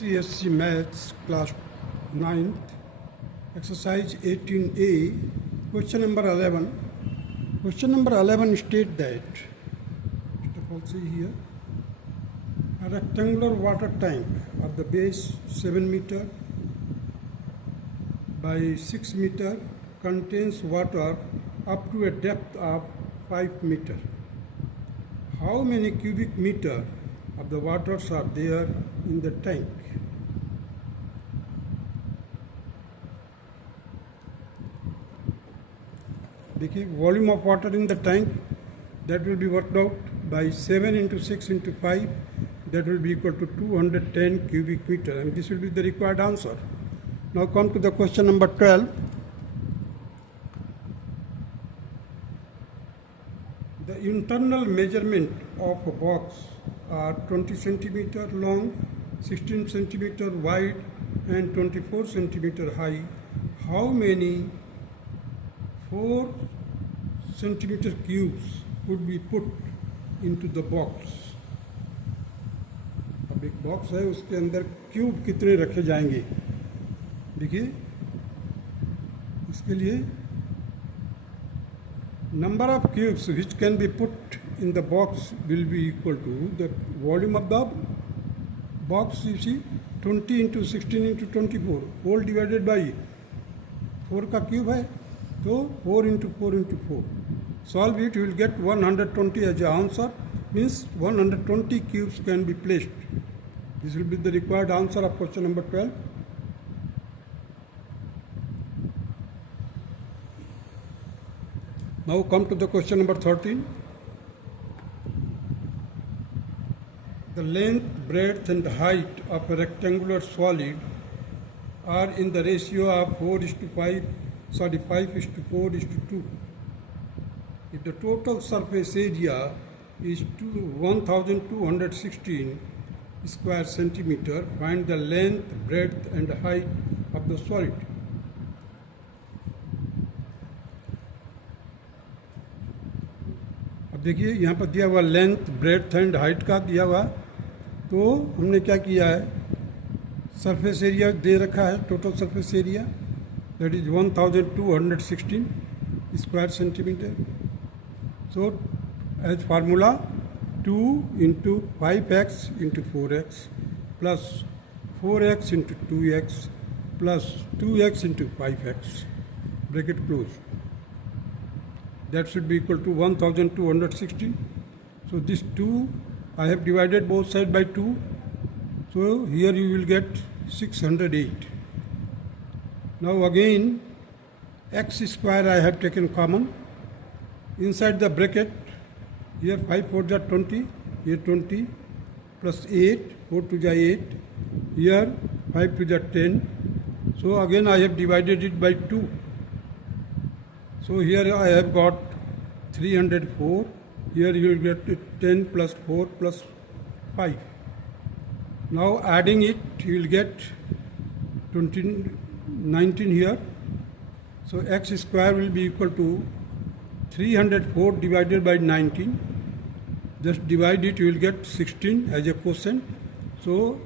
ICSE Maths Class 9th, Exercise 18A, Question number 11. Question number 11 states that, first of all see here, a rectangular water tank at the base 7 meter by 6 meter contains water up to a depth of 5 meter. How many cubic meter of the waters are there in the tank? देखिए volume of water in the tank that will be worked out by 7 into 6 into 5, that will be equal to 210 cubic meter, and this will be the required answer. Now come to the question number 12. The internal measurement of a box are 20 centimeter long, 16 centimeter wide and 24 centimeter high. How many 4 centimeter cubes could be put into the box? अब एक box है, उसके अंदर cube कितने रखे जाएंगे? देखिए इसके लिए number of cubes which can be put in the box will be equal to the volume of the box. You see 20 into 16 into 24 whole divided by 4 का क्यूब है, तो 4 into 4 into 4. Solve it, you will get 120 as the answer, means 120 cubes can be placed. This will be the required answer of question number 12. Now come to the question number 13. The length, breadth and height of a rectangular solid are in the ratio of 5:4:2. If the total surface area is 1216 square centimeter, find the length, breadth and height of the solid. अब देखिए यहाँ पर दिया हुआ length, breadth and height का दिया हुआ, तो हमने क्या किया है, सरफेस एरिया दे रखा है, total surface area that is 1216 square centimeter. So as formula 2 into 5x into 4x plus 4x into 2x plus 2x into 5x, bracket close, that should be equal to 1216. So this 2 I have divided both sides by 2, so here you will get 608. Now again x square I have taken common inside the bracket. Here 5 4 are 20, here 20 plus 8, 4 2 are 8, here 5 2 are 10. So again I have divided it by 2. So here I have got 304, here you will get 10 plus 4 plus 5. Now adding it, you will get 19 here. So x square will be equal to 304 divided by 19. Just divide it, you will get 16 as a quotient. So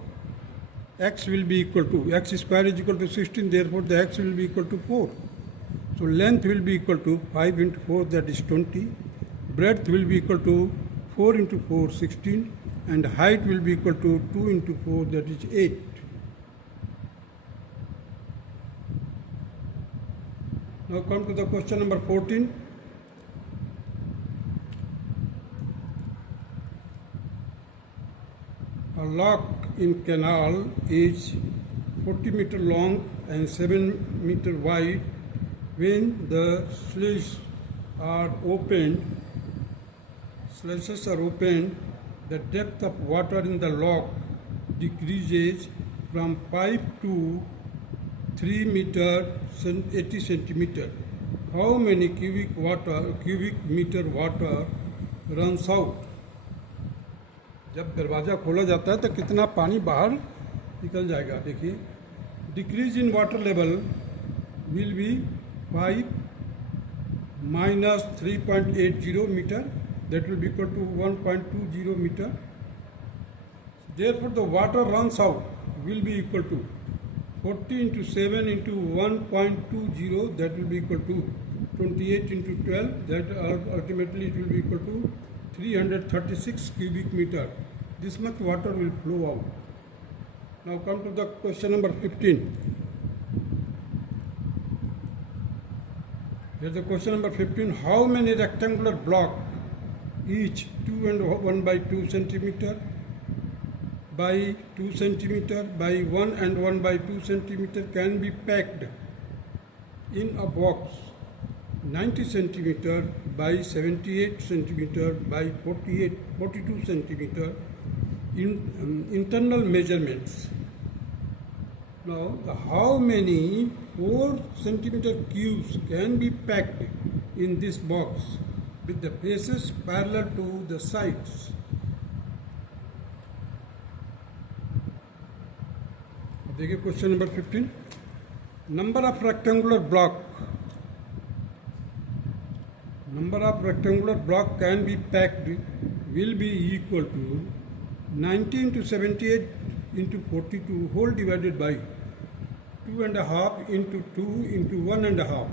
x will be equal to, x square is equal to 16, therefore the x will be equal to 4. So length will be equal to 5 into 4, that is 20. Breadth will be equal to 4 into 4, 16. And height will be equal to 2 into 4, that is 8. Now come to the question number 14. A lock in canal is 40 meter long and 7 meter wide. When the sluices are opened, the depth of water in the lock decreases from 5 to 3 meter 80 centimeter. How many cubic meter water runs out? जब दरवाज़ा खोला जाता है तो कितना पानी बाहर निकल जाएगा? देखिए decrease in water level will be 5 minus 3.80 meter, that will be equal to 1.20 meter. Therefore the water runs out will be equal to 40 into 7 into 1.20, that will be equal to 28 into 12, that ultimately it will be equal to 336 cubic meter. This much water will flow out. Now come to the question number 15. Here's the question number 15. How many rectangular blocks, each 2 and 1 by 2 centimeter by 2 centimeter by 1 and 1 by 2 centimeter, can be packed in a box 90 centimeter by 78 centimeter by 42 centimeter in internal measurements? Now, how many 4 centimeter cubes can be packed in this box with the faces parallel to the sides? देखिए question number 15. Number of rectangular block can be packed will be equal to 90 into 78 into 42 whole divided by 2.5 into 2 into 1.5.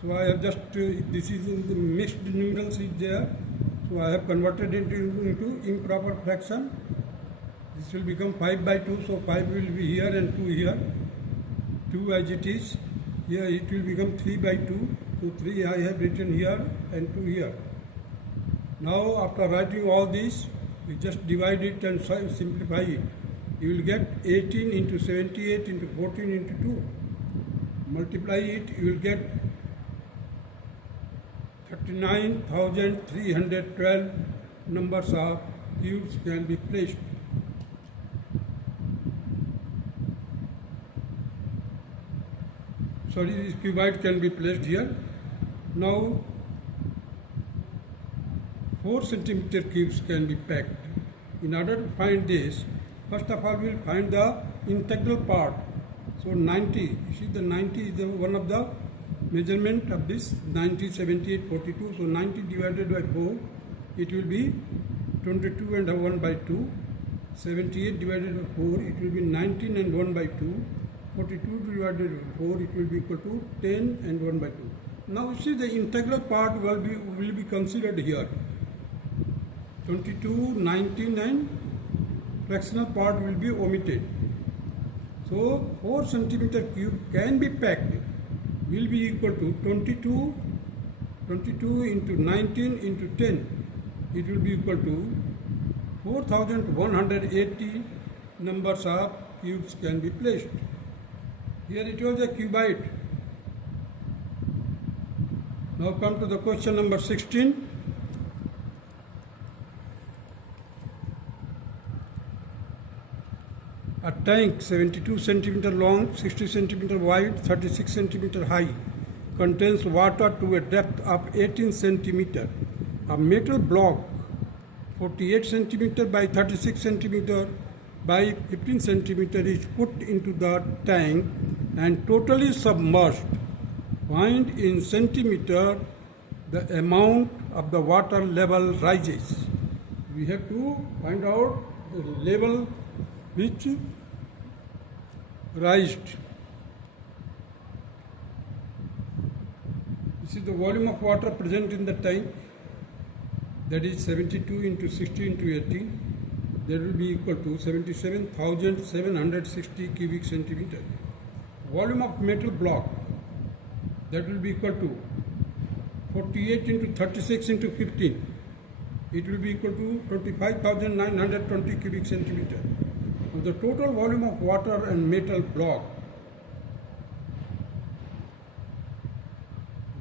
So I have just this is in the mixed numerals is there, so I have converted it into improper fraction. This will become 5 by 2, so 5 will be here and 2 here, 2 as it is. Here it will become 3 by 2, so 3 I have written here and 2 here. Now after writing all this, we just divide it and simplify it. You will get 18 into 78 into 14 into 2. Multiply it, you will get 39,312 numbers of cubes can be placed. Sorry, this cuboid can be placed here. Now 4 centimeter cubes can be packed. In order to find this, first of all we will find the integral part. So 90, you see the 90 is one of the measurement of this 90, 78, 42. So 90 divided by 4, it will be 22 and 1 by 2. 78 divided by 4, it will be 19 and 1 by 2. 42 divided by 4, it will be equal to 10 and 1 by 2. Now you see the integral part will be considered here. 22, 19 and fractional part will be omitted. So 4 centimeter cube can be packed will be equal to 22 into 19 into 10. It will be equal to 4,180 numbers of cubes can be placed. Here it was a cuboid. Now come to the question number 16. A tank 72 centimeter long, 60 centimeter wide, 36 centimeter high contains water to a depth of 18 centimeter. A metal block 48 centimeter by 36 centimeter by 15 centimeter is put into the tank and totally submerged. Find in centimeter the amount of the water level rises. We have to find out the level which rised. This is the volume of water present in the tank, that is 72 into 60 into 80. That will be equal to 77,760 cubic centimeter. Volume of metal block, that will be equal to 48 into 36 into 15. It will be equal to 25,920 cubic centimeter. Now the total volume of water and metal block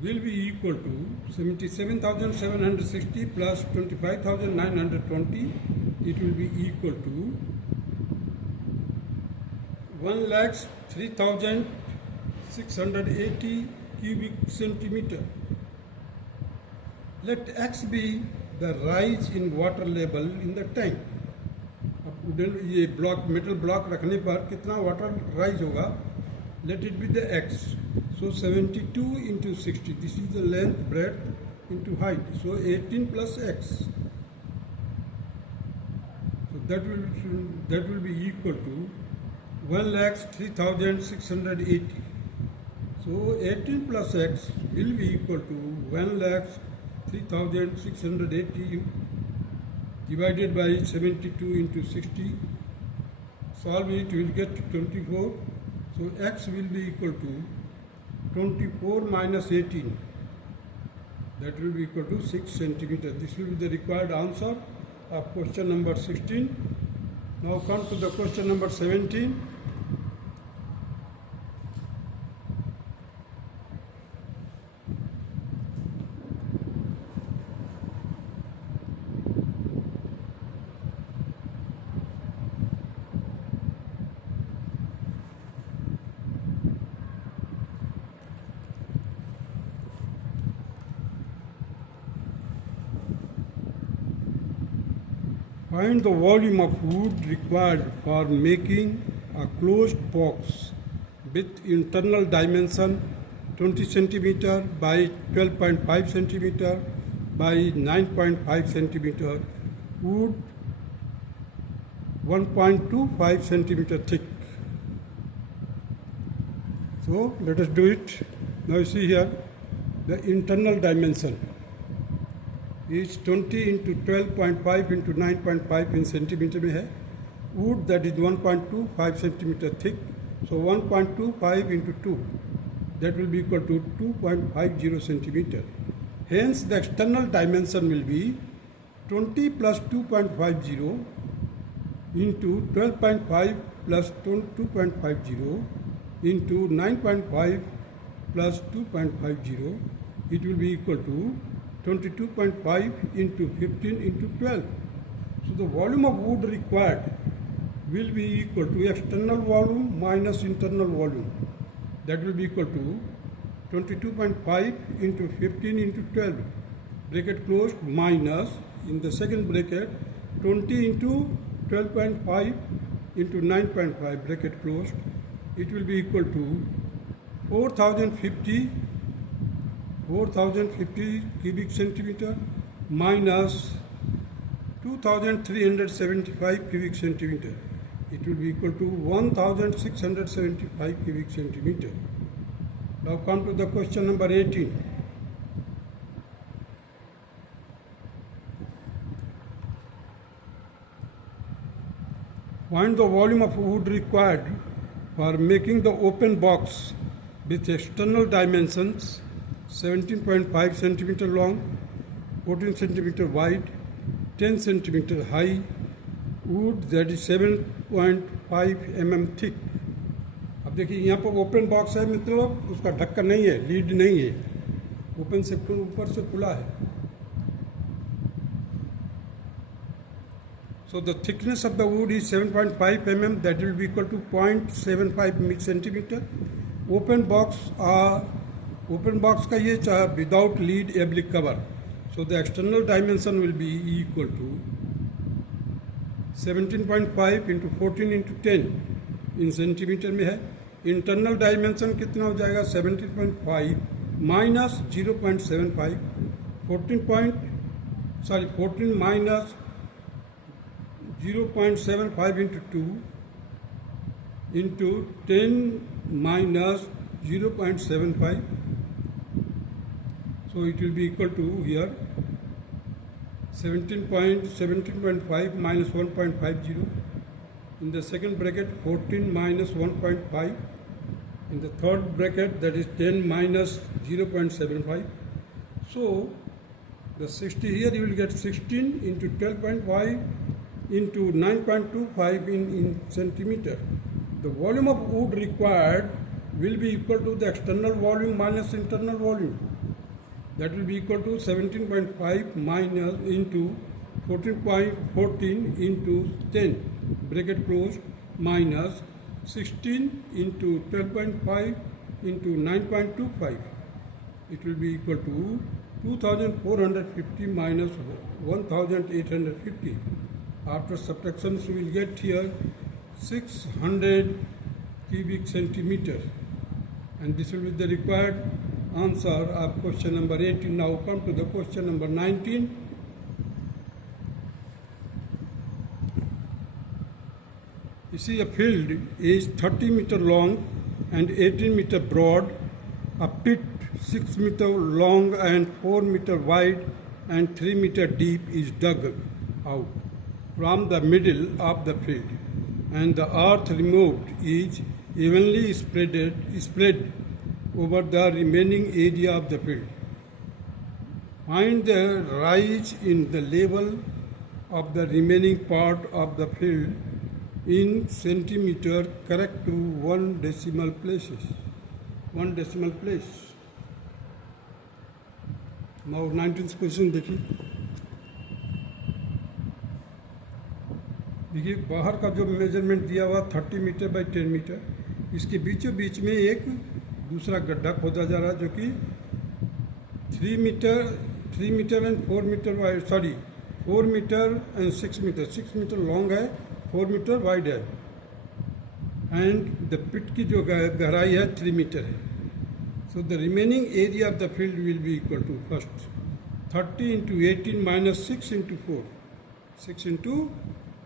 will be equal to 77,760 plus 25,920. It will be equal to 1,03,680 cubic centimeter. Let X be the rise in water level in the tank. अब ये block metal block रखने पर कितना water rise होगा? Let it be the X. So 72 into 60. This is the length, breadth into height. So 18 plus X. So that will be equal to 1,03,680. So 18 plus x will be equal to 1,03,680 divided by 72 into 60. Solve it, we will get 24. So x will be equal to 24 minus 18. That will be equal to 6 centimeters. This will be the required answer of question number 16. Now come to the question number 17. Find the volume of wood required for making a closed box with internal dimension 20 centimeter by 12.5 centimeter by 9.5 centimeter, wood 1.25 centimeter thick. So let us do it. Now you see here the internal dimension is 20 into 12.5 into 9.5 in centimeter में है. Wood that is 1.25 centimeter thick. So 1.25 into 2, that will be equal to 2.50 centimeter. Hence the external dimension will be 20 plus 2.50 into 12.5 plus 2.50 into 9.5 plus 2.50. It will be equal to 22.5 into 15 into 12. So the volume of wood required will be equal to external volume minus internal volume. That will be equal to 22.5 into 15 into 12, bracket closed, minus, in the second bracket, 20 into 12.5 into 9.5, bracket closed. It will be equal to 4,050 cubic centimeter minus 2,375 cubic centimeter. It will be equal to 1,675 cubic centimeter. Now come to the question number 18. Find the volume of wood required for making the open box with external dimensions 17.5 centimeter long, 14 centimeter wide, 10 centimeter high, wood that is 7.5 mm thick. अब देखिए यहाँ पर open box है, मतलब उसका ढक्कन नहीं है, लीड नहीं है, ओपन से ऊपर से खुला है. So the thickness of the wood is 7.5 mm, that will be equal to 0.75 centimeter. Open box का ये without lead oblique cover. So the external dimension will be equal to 17.5 into 14 into 10 in centimeter में है. Internal dimension कितना हो जाएगा? 17.5 minus 0.75, 14 minus 0.75 into 2 into 10 minus 0.75. So it will be equal to here 17.5 minus 1.50. In the second bracket 14 minus 1.5. In the third bracket that is 10 minus 0.75. So the 60 here you will get 16 into 12.5 into 9.25 in centimeter. The volume of wood required will be equal to the external volume minus internal volume. That will be equal to 17.5 minus into 14 into 10, bracket closed, minus 16 into 12.5 into 9.25. It will be equal to 2,450 minus 1,850. After subtractions we will get here 600 cubic centimeters, and this will be the required answer of question number 18. Now come to the question number 19. You see, a field is 30 meter long and 18 meter broad. A pit 6 meter long and 4 meter wide and 3 meter deep is dug out from the middle of the field, and the earth removed is evenly spread over the remaining area of the field. Find the rise in the level of the remaining part of the field in centimeter correct to 1 decimal place. Now 19th question देखिए बाहर का जो measurement दिया हुआ 30 metre by 10 metre, इसके बीचों बीच में एक दूसरा गड्ढा खोदा जा रहा है जो कि 3 metre and 4 metre wide, 4 metre and 6 metre long है, 4 मीटर वाइड है, एंड द पिट की जो गहराई है 3 मीटर है. So the remaining area of the field will be equal to, first 30 into 18 minus 6 into 4. 6 into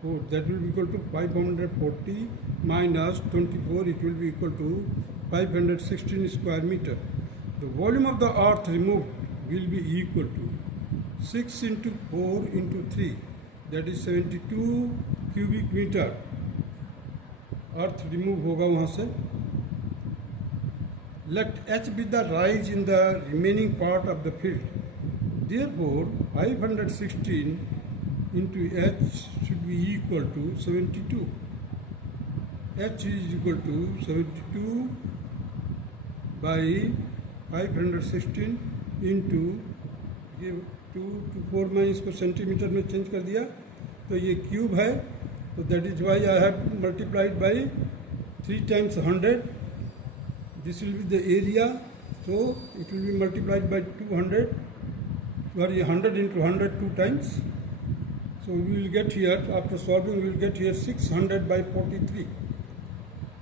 4, that will be equal to 540 minus 24, it will be equal to 516 square meter. The volume of the earth removed will be equal to 6 into 4 into 3, that is 72 cubic meter. Earth remove होगा वहाँ से. Let h be the rise in the remaining part of the field. Therefore, 516 into h should be equal to 72. H is equal to 72 by 516 into ये 2 to 4 में इसको centimetre में change कर दिया तो ये क्यूब है, तो that is why I have multiplied by 3 times 100. This will be the area, so it will be multiplied by 200, or 100 into 100 2 times. So we will get here, after solving, we will get here 600 by 43,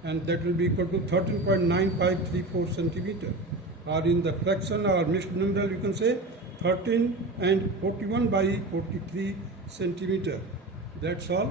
and that will be equal to 13.9534 centimeter, or in the fraction or mixed numeral you can say 13 and 41 by 43 centimeter. That's all.